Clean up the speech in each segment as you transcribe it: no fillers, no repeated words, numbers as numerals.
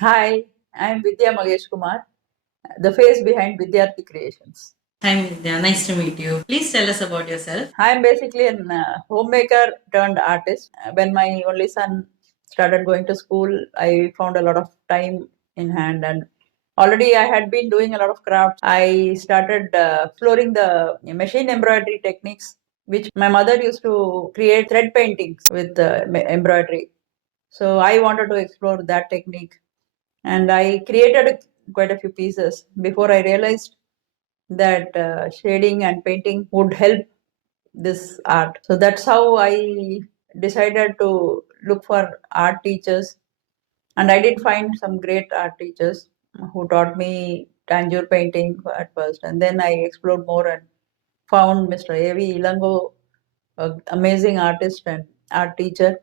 Hi, I'm Vidya Magesh Kumar, the face behind Vidyarthi Creations. Hi Vidya, nice to meet you. Please tell us about yourself. I'm basically an homemaker turned artist. When my only son started going to school, I found a lot of time in hand, and already I had been doing a lot of crafts. I started exploring the machine embroidery techniques, which my mother used to create thread paintings with embroidery. So I wanted to explore that technique, and I created quite a few pieces before I realized that shading and painting would help this art. So that's how I decided to look for art teachers, and I did find some great art teachers who taught me tanjure painting at first, and then I explored more and found Mr. A.V. Ilango, an amazing artist and art teacher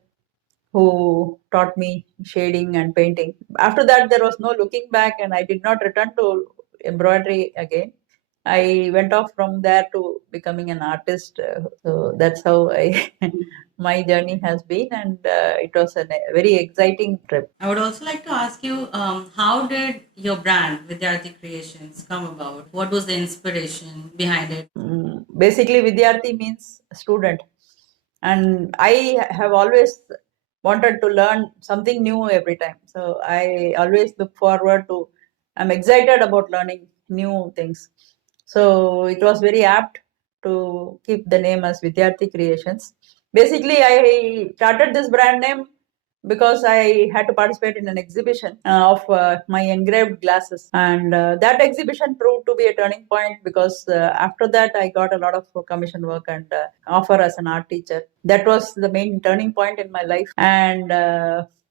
who taught me shading and painting. After that, there was no looking back, and I did not return to embroidery again. I went off from there to becoming an artist. So that's how I my journey has been, and it was a very exciting trip. I would also like to ask you, how did your brand Vidyarthi Creations come about? What was the inspiration behind it? Basically, Vidyarthi means student, and I have always wanted to learn something new every time. So I always look forward to. I'm excited about learning new things. So it was very apt to keep the name as Vidyarthi Creations. Basically, I started this brand name because I had to participate in an exhibition of my engraved glasses, and that exhibition proved to be a turning point because after that I got a lot of commission work and offer as an art teacher. That was the main turning point in my life. And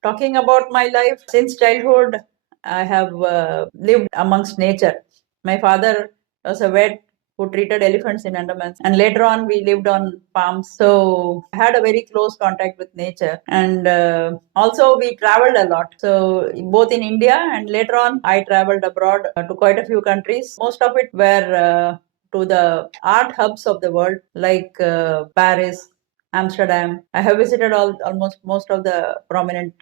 talking about my life since childhood, I have lived amongst nature. My father was a vet who treated elephants in Andamans. And later on, we lived on farms. So I had a very close contact with nature. And also, we traveled a lot. So both in India and later on, I traveled abroad to quite a few countries. Most of it were to the art hubs of the world, like Paris, Amsterdam. I have visited almost most of the prominent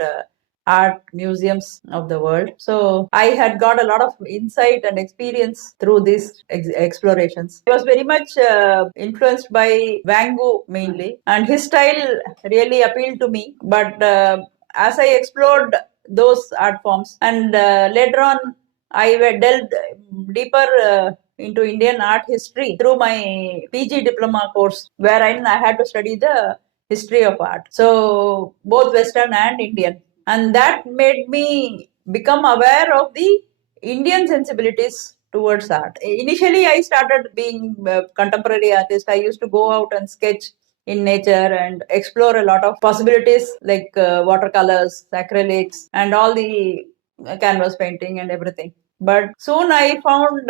art museums of the world. So I had got a lot of insight and experience through these explorations. I was very much influenced by Van Gogh mainly, and his style really appealed to me. But as I explored those art forms, and later on, I delved deeper into Indian art history through my PG diploma course, wherein I had to study the history of art. So both Western and Indian, and that made me become aware of the Indian sensibilities towards art. Initially, I started being a contemporary artist. I used to go out and sketch in nature and explore a lot of possibilities like watercolors, acrylics, and all the canvas painting and everything. But soon I found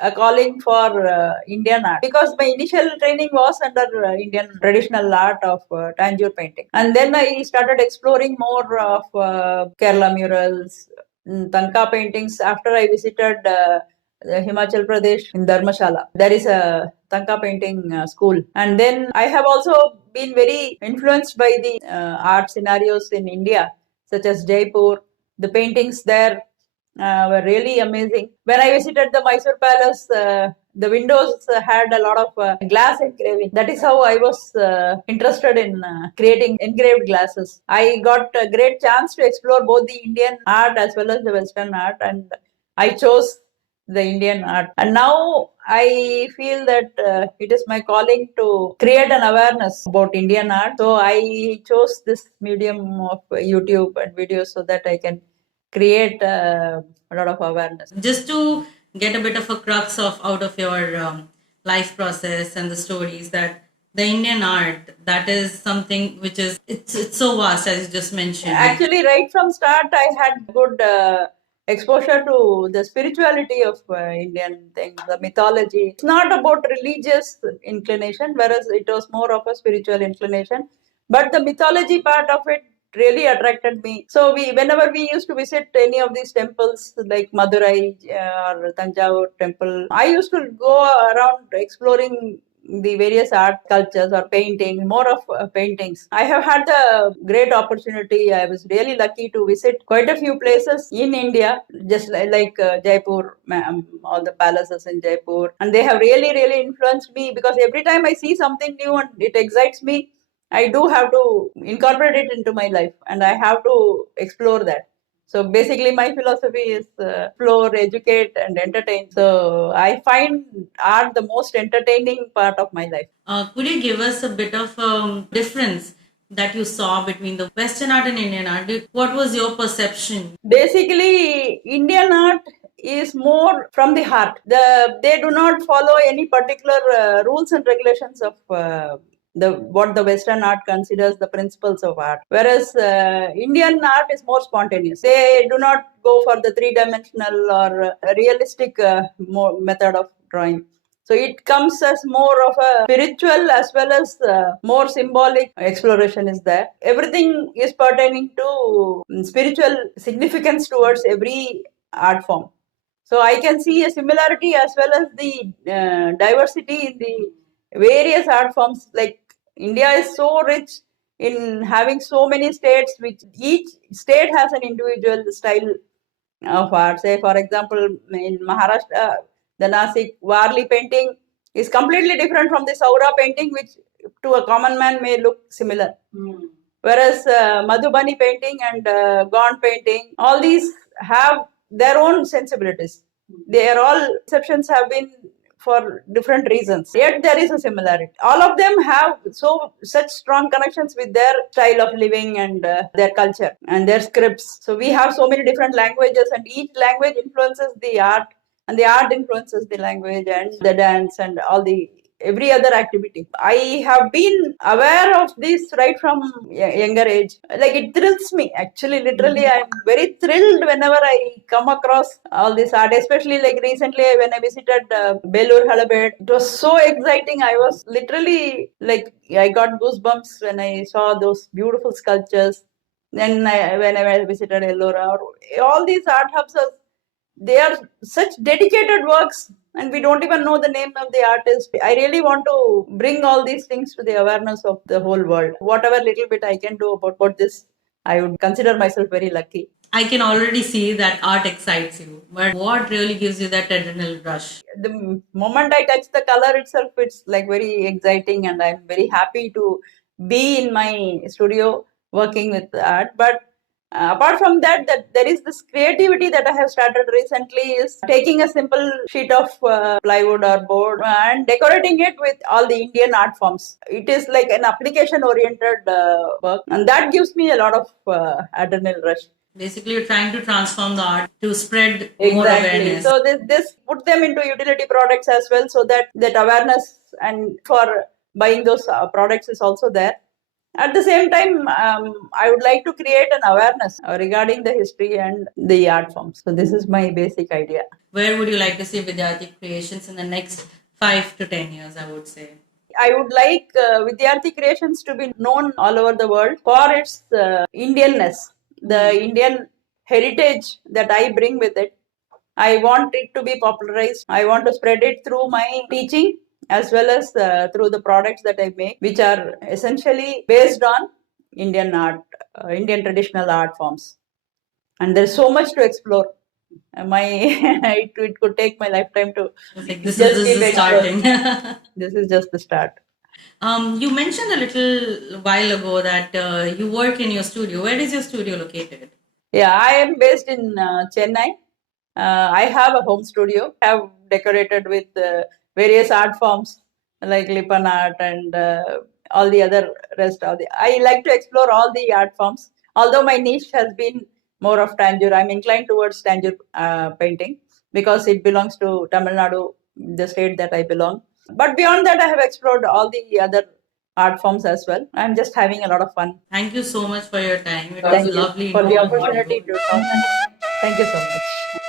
a calling for Indian art because my initial training was under Indian traditional art of tanjore painting. And then I started exploring more of Kerala murals, Tanka paintings after I visited Himachal Pradesh in Dharmashala. There is a Tanka painting school. And then I have also been very influenced by the art scenarios in India, such as Jaipur. The paintings there were really amazing. When I visited the Mysore Palace, the windows had a lot of glass engraving. That is how I was interested in creating engraved glasses. I got a great chance to explore both the Indian art as well as the Western art, and I chose the Indian art. And now I feel that it is my calling to create an awareness about Indian art. So I chose this medium of YouTube and videos so that I can create a lot of awareness. Just to get a bit of a crux of out of your life process and the stories that the Indian art, that is something which is it's so vast as you just mentioned. Actually, right from start, I had good exposure to the spirituality of Indian thing, the mythology. It's not about religious inclination, whereas it was more of a spiritual inclination. But the mythology part of it really attracted me. So whenever we used to visit any of these temples like Madurai or Tanjavur temple, I used to go around exploring the various art sculptures or paintings, more of paintings. I have had the great opportunity. I was really lucky to visit quite a few places in India, just like Jaipur, all the palaces in Jaipur. And they have really, really influenced me, because every time I see something new and it excites me, I do have to incorporate it into my life, and I have to explore that. So basically, my philosophy is explore, educate, and entertain. So I find art the most entertaining part of my life. Could you give us a bit of difference that you saw between the Western art and Indian art? What was your perception? Basically, Indian art is more from the heart. They do not follow any particular rules and regulations of the what the Western art considers the principles of art. Whereas Indian art is more spontaneous. They do not go for the three-dimensional or realistic method of drawing. So it comes as more of a spiritual as well as more symbolic exploration is there. Everything is pertaining to spiritual significance towards every art form. So I can see a similarity as well as the diversity in the various art forms. Like India is so rich in having so many states, which each state has an individual style of art. Say, for example, in Maharashtra, the Nasik Warli painting is completely different from the Saura painting, which to a common man may look similar. Whereas Madhubani painting and Gaunt painting, all these have their own sensibilities. They are all exceptions have been for different reasons. Yet there is a similarity. All of them have such strong connections with their style of living and their culture and their scripts. So we have so many different languages, and each language influences the art, and the art influences the language and the dance and all the every other activity. I have been aware of this right from younger age. Like it thrills me actually. Literally, I'm very thrilled whenever I come across all this art. Especially like recently when I visited Belur Halabed, it was so exciting. I was literally like I got goosebumps when I saw those beautiful sculptures. Then when I visited Ellora, all these art hubs they are such dedicated works, and we don't even know the name of the artist. I really want to bring all these things to the awareness of the whole world. Whatever little bit I can do about this, I would consider myself very lucky. I can already see that art excites you, but what really gives you that adrenaline rush? The moment I touch the color itself, it's like very exciting, and I'm very happy to be in my studio working with art. But apart from that, there is this creativity that I have started recently is taking a simple sheet of plywood or board and decorating it with all the Indian art forms. It is like an application oriented work, and that gives me a lot of adrenaline rush. Basically, you're trying to transform the art to spread more awareness. So this put them into utility products as well, so that awareness and for buying those products is also there. At the same time, I would like to create an awareness regarding the history and the art forms. So this is my basic idea. Where would you like to see Vidyarthi Creations in the next 5 to 10 years, I would say? I would like Vidyarthi Creations to be known all over the world for its Indianness, the Indian heritage that I bring with it. I want it to be popularized. I want to spread it through my teaching as well as through the products that I make, which are essentially based on Indian art, Indian traditional art forms. And there's so much to explore. It could take my lifetime to this is starting. This is just the start. You mentioned a little while ago that you work in your studio. Where is your studio located? Yeah, I am based in Chennai. I have a home studio. I have decorated with various art forms like Lipan art and all the other rest of the. I like to explore all the art forms. Although my niche has been more of Tanjore, I'm inclined towards Tanjore painting because it belongs to Tamil Nadu, the state that I belong. But beyond that, I have explored all the other art forms as well. I'm just having a lot of fun. Thank you so much for your time. It Thank was you lovely for the opportunity to talk. Thank you so much.